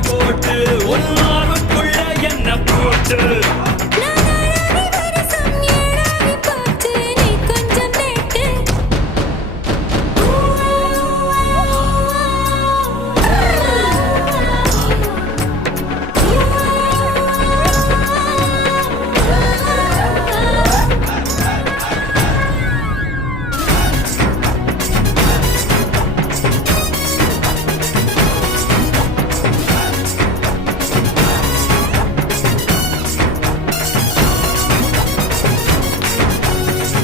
போட்டு உன் மாவுக்குள்ள என்ன போட்டு?